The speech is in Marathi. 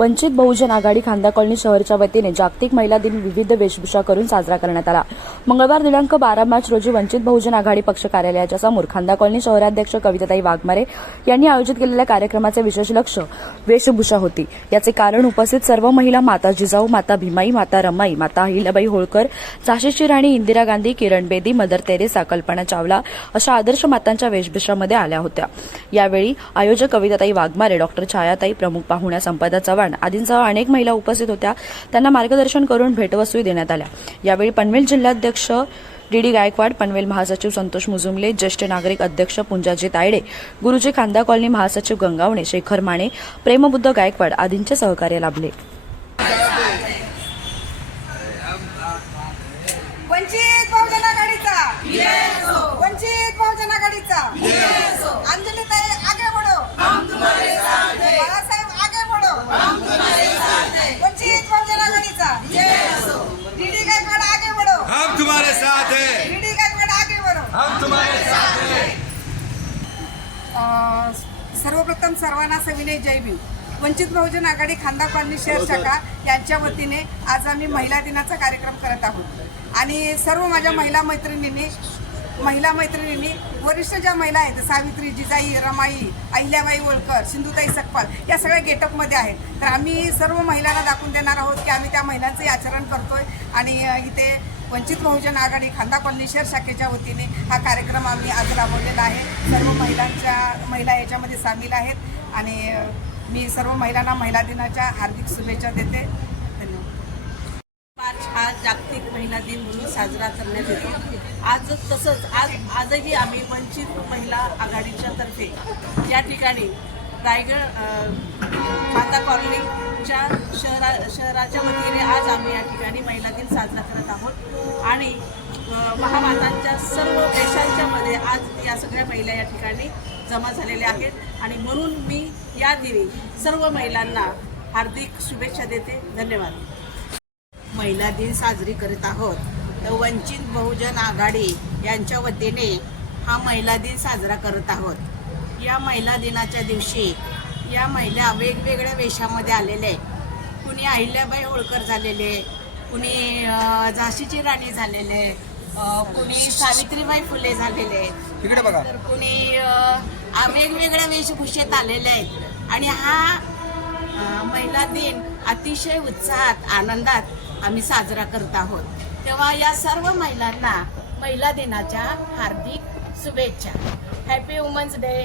वंचित बहुजन आघाडी खांदा कॉलनी शहरच्या वतीने जागतिक महिला दिन विविध वेशभूषा करून साजरा करण्यात आला. मंगळवार दिनांक बारा मार्च रोजी वंचित बहुजन आघाडी पक्ष कार्यालयाच्या समोर खांदा कॉलनी शहराध्यक्ष कविताताई वाघमारे यांनी आयोजित केलेल्या कार्यक्रमाचे विशेष लक्ष वेशभूषा होती. याचे कारण उपस्थित सर्व महिला माता जिजाऊ माता भीमाई माता रमाई माता अहिल्याबाई होळकर झाशीची राणी इंदिरा गांधी किरण बेदी मदर तेरेसा कल्पना चावला अशा आदर्श मातांच्या वेशभूषामध्ये आल्या होत्या. यावेळी आयोजक कविताताई वाघमारे डॉक्टर छायाताई प्रमुख पाहुण्या संपदा चव्हाण आदींसह अनेक महिला उपस्थित होत्या. त्यांना मार्गदर्शन करून भेटवस्तू देण्यात आल्या. यावेळी पनवेल जिल्हाध्यक्ष डी डी गायकवाड पनवेल महासचिव संतोष मुजुमले ज्येष्ठ नागरिक अध्यक्ष पुंजाजी तायडे गुरुजी खांदा कॉलनी महासचिव गंगावणे शेखर माने प्रेमबुद्ध गायकवाड आदींचे सहकार्य लाभले. वंचित बहुजन आघाडीचा. वंचित बहुजन आघाडीचा. सर्वप्रथम सर्वांना सविनय जय भीम. वंचित बहुजन आघाडी खांदा कॉलनी शहर शाखा यांच्या वतीने आज आम्ही महिला दिनाचा कार्यक्रम करत आहोत. आणि सर्व माझ्या महिला मैत्रिणींनी महिला मैत्रिणींनी वरिष्ठ ज्या महिला आहेत सावित्री जिजाई रमाई अहिल्याबाई होळकर सिंधुताई सकपाल या सगळ्या गेटअपमध्ये आहेत. तर आम्ही सर्व महिलांना दाखवून देणार आहोत की आम्ही त्या महिलांचंही आचरण करतोय आणि इथे वंचित बहुजन आघाडी खांदापल्ली शहर शाखेच्या वतीने हा कार्यक्रम आम्ही आज राबवलेला आहे. सर्व महिलांच्या महिला याच्यामध्ये सामील आहेत आणि मी सर्व महिलांना महिला दिनाच्या हार्दिक शुभेच्छा देते. धन्यवाद. मार्च हा जागतिक महिला दिन म्हणून साजरा करण्यात येतो. आज तसंच आज आजही आम्ही वंचित महिला आघाडीच्या तर्फे या ठिकाणी रायगड माता कॉलनीच्या शहरा शहराच्या वतीने आज आम्ही या ठिकाणी महिला दिन साजरा करत आहोत. आणि अ, महामातांच्या सर्व देशांच्या मध्ये आज या सगळ्या महिला या ठिकाणी जमा झालेल्या आहेत. आणि म्हणून मी या दिनी सर्व महिलांना हार्दिक शुभेच्छा देते. धन्यवाद. महिला दिन साजरी करत आहोत. तर वंचित बहुजन आघाडी यांच्या वतीने हा महिला दिन साजरा करत आहोत. या महिला दिनाच्या दिवशी या महिला वेगवेगळ्या वेशामध्ये आलेल्या आहेत. कुणी अहिल्याबाई होळकर झालेले कुणी झाशीची राणी झालेले कुणी सावित्रीबाई फुले झालेले इकडे बघा. तर कुणी वेगवेगळ्या वेशभूषेत आलेले आहेत. आणि हा महिला दिन अतिशय उत्साहात आनंदात आम्ही साजरा करत आहोत. तेव्हा या सर्व महिलांना महिला दिनाच्या हार्दिक शुभेच्छा. Happy women's day